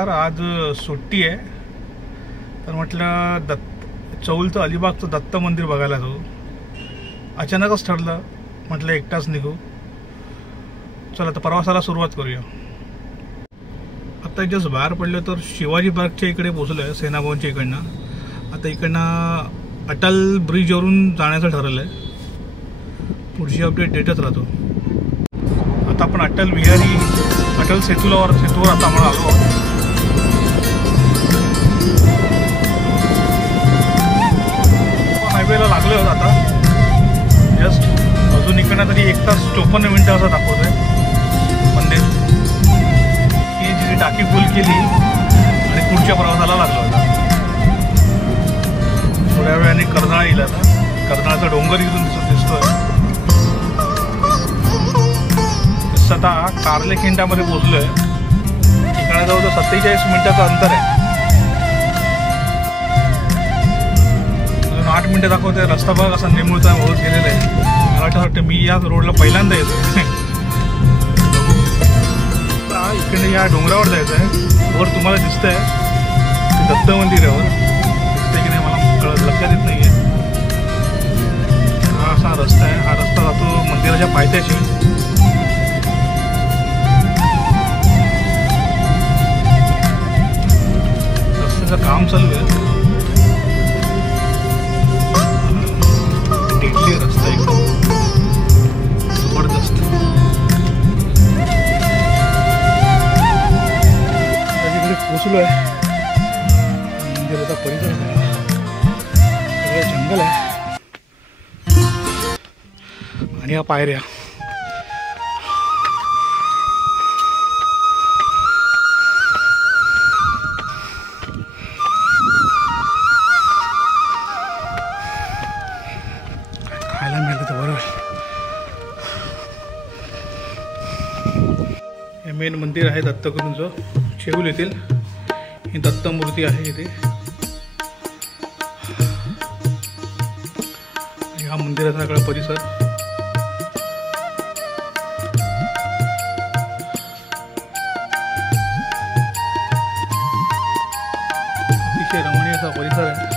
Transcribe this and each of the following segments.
नमस्कार. आज सुट्टी आहे तर म्हटलं चौलचं अलिबागचं दत्त मंदिर बघायला जाऊ. अचानकच ठरलं, म्हटलं एकटाच निघू. चला तर प्रवासाला सुरुवात करूया. आता जस्ट बाहेर पडलं तर शिवाजी पार्कच्या इकडे पोहोचलो आहे, सेनाभवनच्या इकडनं. आता इकडनं अटल ब्रिजवरून जाण्याचं ठरवलं आहे. पुढची अपडेट देतच राहतो. आता आपण अटल सेतूवर आता आपण आलो. हायवेला लागलो आहोत आता. जस्ट अजून इकडनं तरी 1 तास 54 मिनिटं असं दाखवत आहे मंदिर. ही जी टाकी फुल केली आणि पुढच्या प्रवासाला लागलो होता. थोड्या वेळाने कर्नाळ येईल. आता कर्नाळचा डोंगर इथून दिसतोय. आता कार्लेखिंडामध्ये पोहोचलोय. ठिकाणा जवळ 47 मिनिटाचं अंतर आहे. अजून 8 मिनिटं दाखवते. रस्ता बघ असा निमुळता होत गेलेला आहे. मला वाटतं मी या रोडला पहिल्यांदा येतो. इकडे या डोंगरावर जायचं आहे. वर तुम्हाला दिसतंय ते दत्त मंदिर आहे. वर दिसतंय की नाही मला लक्षात येत नाहीये. हा असा रस्ता आहे. हा रस्ता जातो मंदिराच्या पायथ्याशी. काम चालू आहे. डेडली रस्ता एकदम जबरदस्त. तिकडे पोचलो आहे. मंदिराचा परिसर सगळं जंगल आहे आणि या पायऱ्या. हे मेन मंदिर आहे दत्तगुरूंचं. शेऊल येथील ही दत्त मूर्ती आहे इथे. हा मंदिराचा सगळा परिसर अतिशय रमणीय असा परिसर आहे.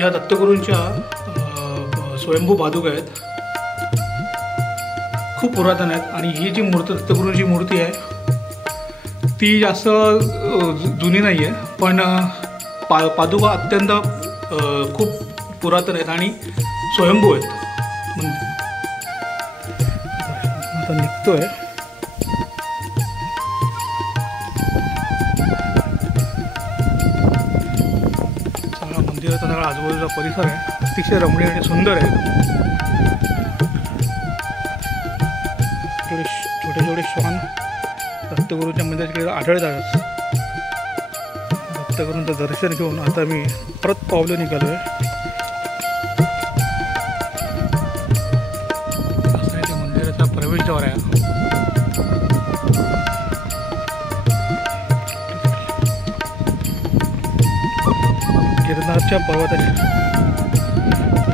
या दत्तगुरूंच्या स्वयंभू पादुका आहेत. खूप पुरातन आहेत. आणि ही जी दत्तगुरूंची मूर्ती आहे ती जास्त जुनी नाही आहे, पण पादुका अत्यंत खूप पुरातन आहेत आणि स्वयंभू आहेत. आता निघतोय. मंदिराचा सगळा आजूबाजूचा परिसर आहे. अतिशय रमणीय आणि सुंदर आहे. छोटे छोटे श्वान दत्तगुरूंच्या मंदिराकडे आढळतात. दत्तगुरूंचं दर्शन घेऊन आता मी परत पावलं निघालो आहे. मंदिराचा प्रवेशद्वार आहे.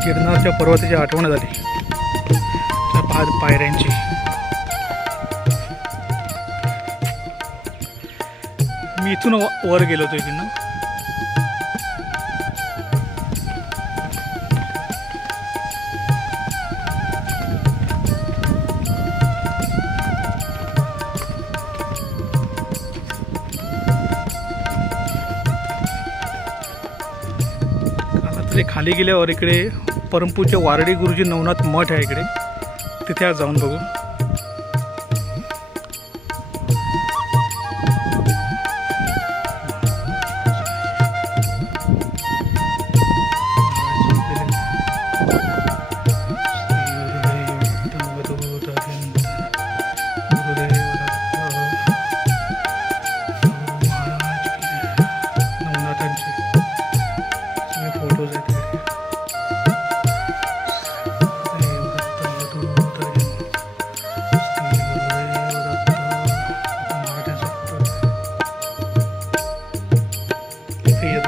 गिरनारच्या पर्वताची आठवण झाली. त्या पायऱ्यांची. मी इथून वर गेलो होतो. इथून खाली गेल्यावर इकडे परमपूज्य वारडी गुरुजी नवनाथ मठ आहे इकडे. तिथे आज जाऊन बघू.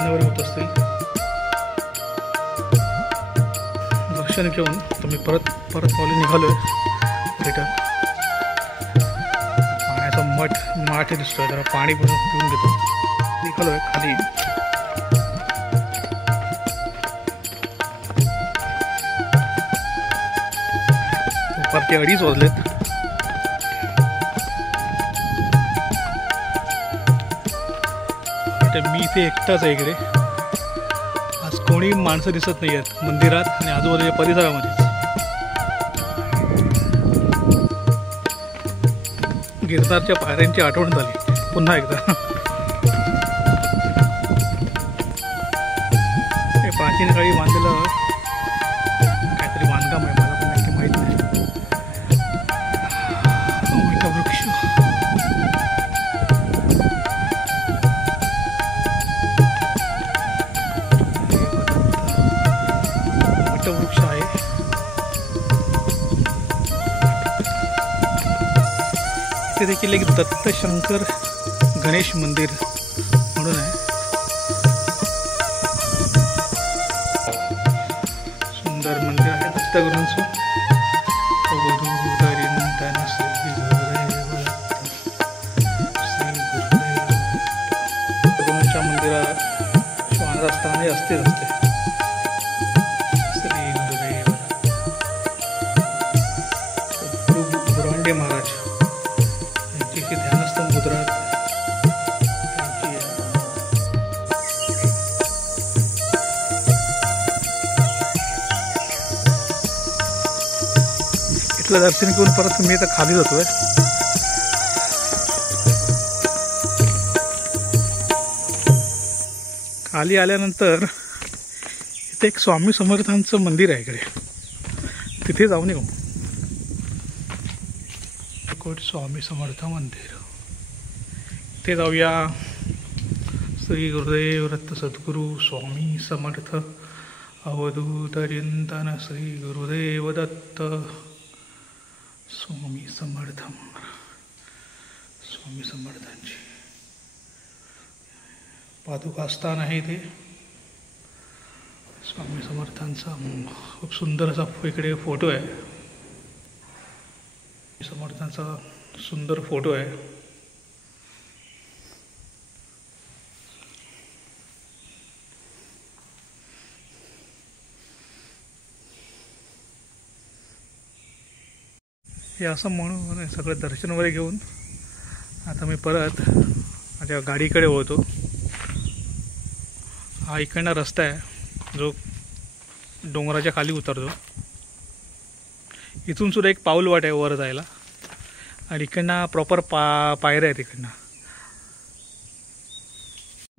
वाजण्यावर होत असतील. दर्शन घेऊन तुम्ही परत पावली निघालोय रिटर्न. पाण्याचा माठ दिसतोय, जरा पाणी पिऊन घेतो. निघालोय खाली. दुपारचे 2:30 वाजलेत. मी इथे एकटाच आहे इकडे. आज कोणी माणसं दिसत नाही आहेत मंदिरात आणि आजूबाजूच्या परिसरामध्येच. गिरनारच्या पायऱ्यांची आठवण झाली पुन्हा एकदा. हे प्राचीन काळी बांधलेलं काहीतरी बांधकाम आहे, मला पण नक्की माहीत नाही. वृक्ष वृक्ष आहे. इथे देखील एक दत्त शंकर गणेश मंदिर म्हणून आहे. सुंदर मंदिर आहे दत्तगुरूंचं. दत्तगुरूंच्या मंदिरात श्वान असताना असते. महाराज यांची ध्यानस्थ मुद्रा त्यांची आहे. इथलं दर्शन घेऊन परत मी इथं खाली जातोय. खाली आल्यानंतर इथे एक स्वामी समर्थांचं मंदिर आहे इकडे, तिथे जाऊन येऊ. स्वामी समर्थ मंदिर, इथे जाऊया. श्री गुरुदेव दत्त सद्गुरू स्वामी समर्थ अवधूत चिंतन. श्री गुरुदेव दत्त स्वामी समर्थ. स्वामी समर्थांची पादुका स्थान आहे इथे. स्वामी समर्थांचा खूप सुंदर असा इकडे फोटो आहे. समर्थांचा सुंदर फोटो आहे. हे असं म्हणून सगळं दर्शन वगैरे घेऊन आता मी परत माझ्या गाडीकडे वळतो. हा इकडनं रस्ता आहे जो डोंगराच्या खाली उतरतो. इथून सुद्धा एक पाऊल वाट आहे वर जायला आणि इकडनं प्रॉपर पायऱ्या आहेत इकडनं.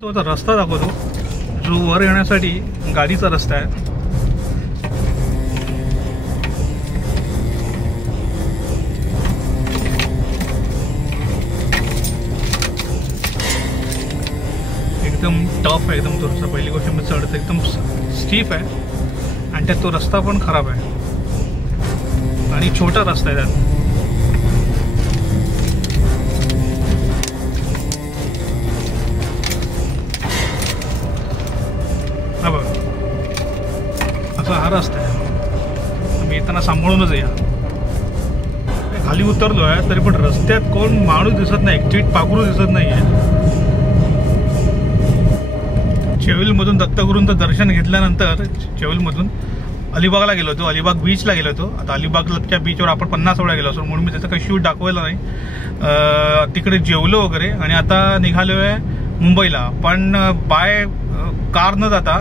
तो आता रस्ता दाखवतो जो वर येण्यासाठी गाडीचा रस्ता आहे. एकदम टफ आहे एकदम तो रस्ता. पहिली गोष्ट म्हणजे चढतं एकदम स्टीफ आहे आणि त्यात तो रस्ता पण खराब आहे आणि छोटा रस्ता आहे त्यात. हा बघा असा हा रस्ता आहे. मी येताना सांभाळूनच या. खाली उतरलो आहे तरी पण रस्त्यात कोण माणूस दिसत नाही, एक चीट पाखरू दिसत नाही आहे. चेविलमधून दत्तगुरूंचं दर्शन घेतल्यानंतर चेविलमधून अलिबागला गेलो होतो. अलिबाग बीचला गेलो होतो. आता अलिबागच्या बीचवर आपण 50 वेळा गेलो असतो म्हणून मी त्याचं काही शूट दाखवायला नाही. तिकडे जेवलो वगैरे आणि आता निघालो आहे मुंबईला. पण बाय कार न जाता,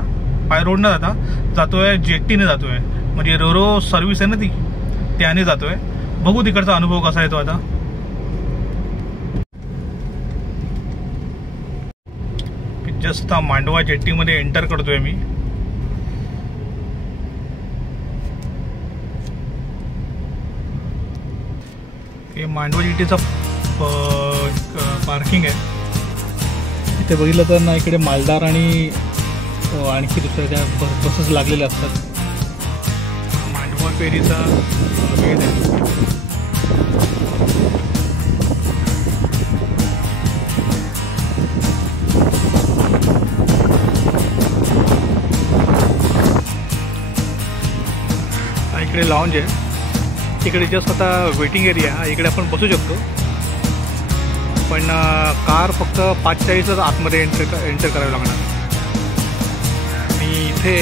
बाय रोड न जाता जातोय जेट्टीने जातोय. म्हणजे रोरो सर्व्हिस आहे ना ती, त्याने जातोय. बघू तिकडचा अनुभव कसा येतो. आता जस्ट मांडवा जेट्टीमध्ये एंटर करतोय मी. हे मांडवा जेट्टीचा पार्किंग आहे. इथे बघितलं तर ना इकडे मालदार आणि आणखी दुसऱ्या त्या बसेस लागलेल्या असतात. मांडवा फेरीचा वेळ आहे. इकडे लॉन्ज आहे, इकडे जस्ट आता वेटिंग एरिया, इकडे आपण बसू शकतो. पण कार फक्त 5:40च आतमध्ये एंटर करावी लागणार. आणि इथे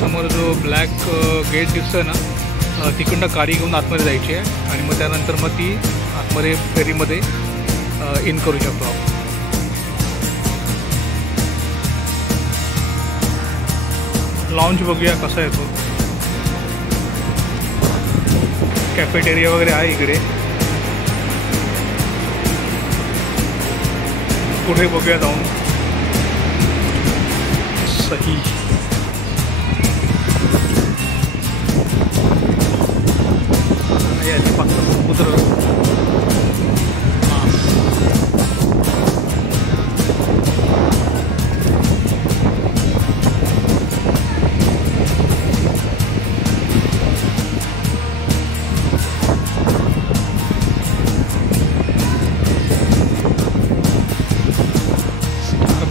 समोर जो ब्लॅक गेट दिसतोय ना, तिकडनं गाडी घेऊन आतमध्ये जायची आहे आणि मग त्यानंतर मग ती आतमध्ये फेरीमध्ये इन करू शकतो आपण. लॉन्च बघूया कसा येतो. कॅफेटेरिया वगैरे आहे इकडे. पुढे बघूया जाऊन. सही. फक्त समुद्र.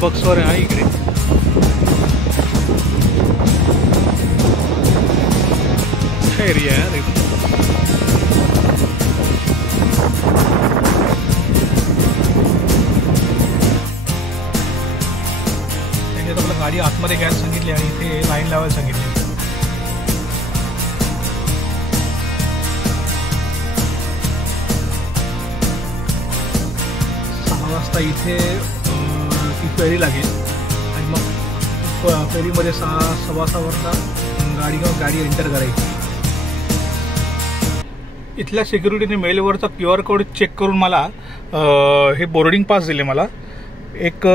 बक्सवर आहे इकडे. एरिया आहे. आपल्याला गाडी आतमध्ये घ्यायला सांगितली आणि इथे लाईन लावायला सांगितली. 6 वाजता इथे ती फेरी लागेल आणि मग फेरीमध्ये 6:15 वाजता गाडी एंटर करायची. इथल्या सिक्युरिटीने मेलवरचा QR कोड चेक करून मला हे बोर्डिंग पास दिले. मला एक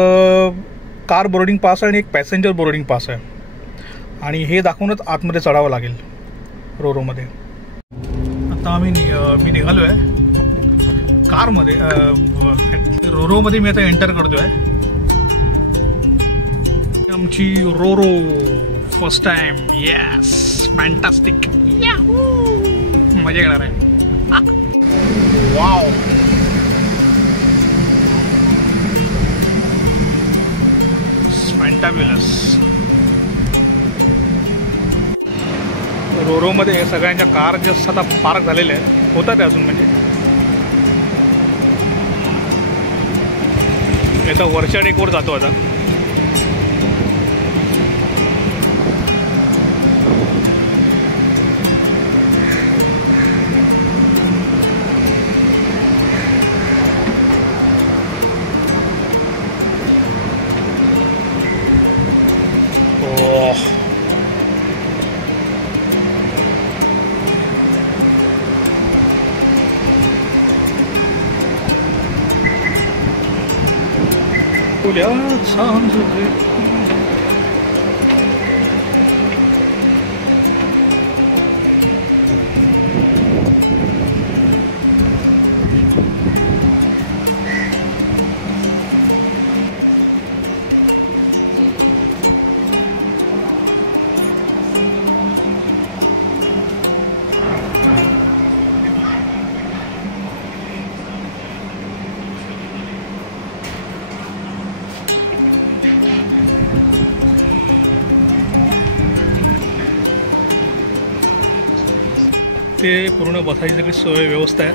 कार बोर्डिंग पास आहे आणि एक पॅसेंजर बोर्डिंग पास आहे आणि हे दाखवूनच आतमध्ये चढावं लागेल रोरोमध्ये. आता मी निघालो आहे कारमध्ये. रोरोमध्ये मी आता एंटर करतो आहे. आमची Ro-Ro first time. Yes, fantastic. मजा येणार आहे. वाव. फॅन्टाब्युलस. रोरोमध्ये सगळ्यांच्या कार जस्ट आता पार्क झालेल्या आहेत. होतात ते अजून, म्हणजे आता वरच्या डेकवर जातो आता. sounds of it. ते पूर्ण बसायची सगळी सोय व्यवस्था आहे.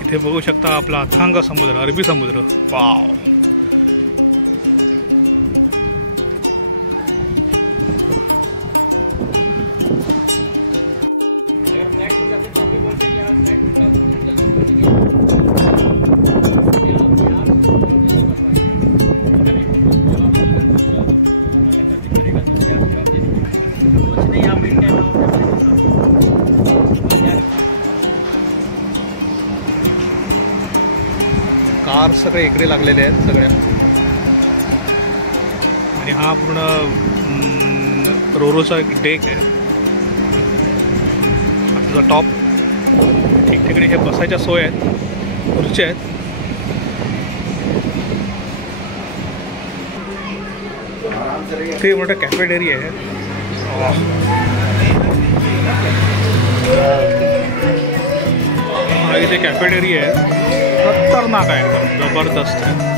इथे बघू शकता आपला अथांग समुद्र, अरबी समुद्र. वाव. कार सगळे इकडे लागलेले आहेत सगळ्या. आणि हा पूर्ण रोरोचा एक डेक आहे. त्याचा टॉप ठिकठिकाणी हे बसायच्या सोय आहेत, खुर्च्या आहेत. ते मोठं कॅफेटेरिया आहे. हा इथे कॅफेटेरिया आहे, खतरनाक आहे, एकदम जबरदस्त आहे.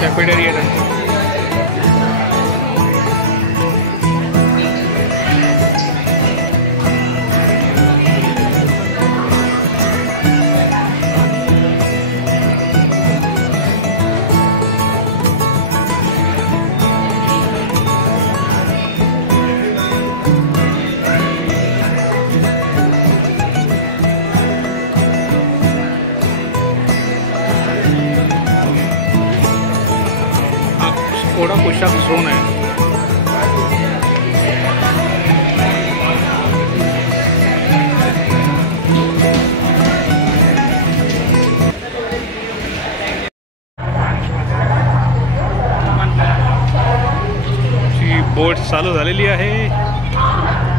कॅफेटेरिया आहे. थोड़ा पोशाख झोन आहे. बोट चालू झालेली आहे.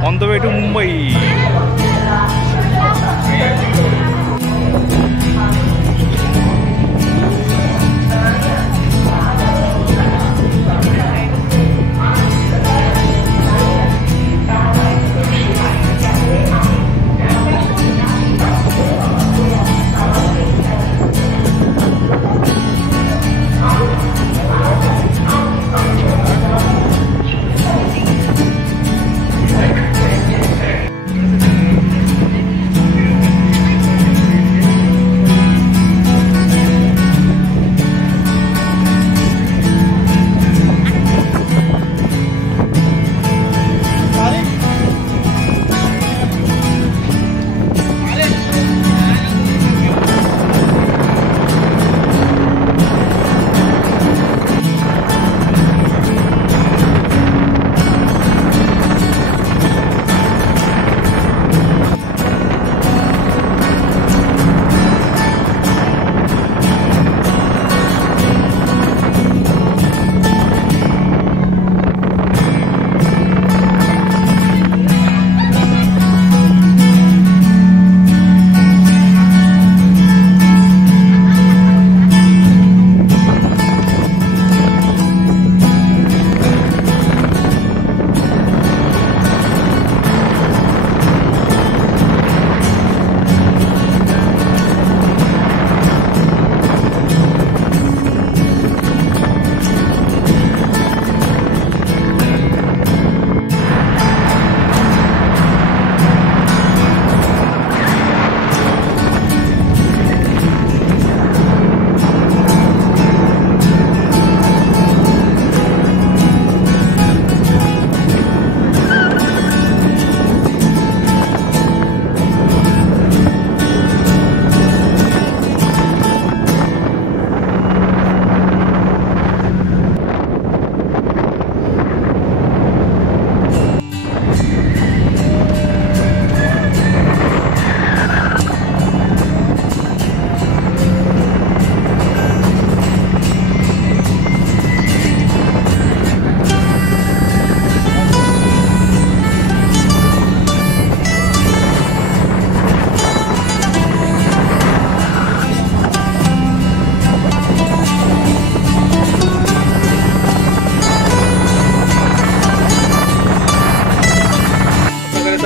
On the way to Mumbai.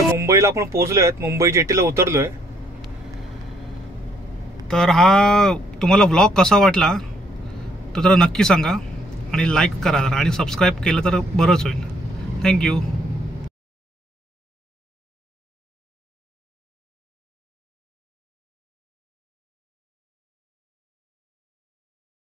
मुंबईला आपण पोहोचलोय, मुंबई जेटीला उतरलोय. तर हा तुम्हाला व्लॉग कसा वाटला तो जरा नक्की सांगा आणि लाईक करा आणि सबस्क्राईब केलं तर बरंच होईल. थँक्यू.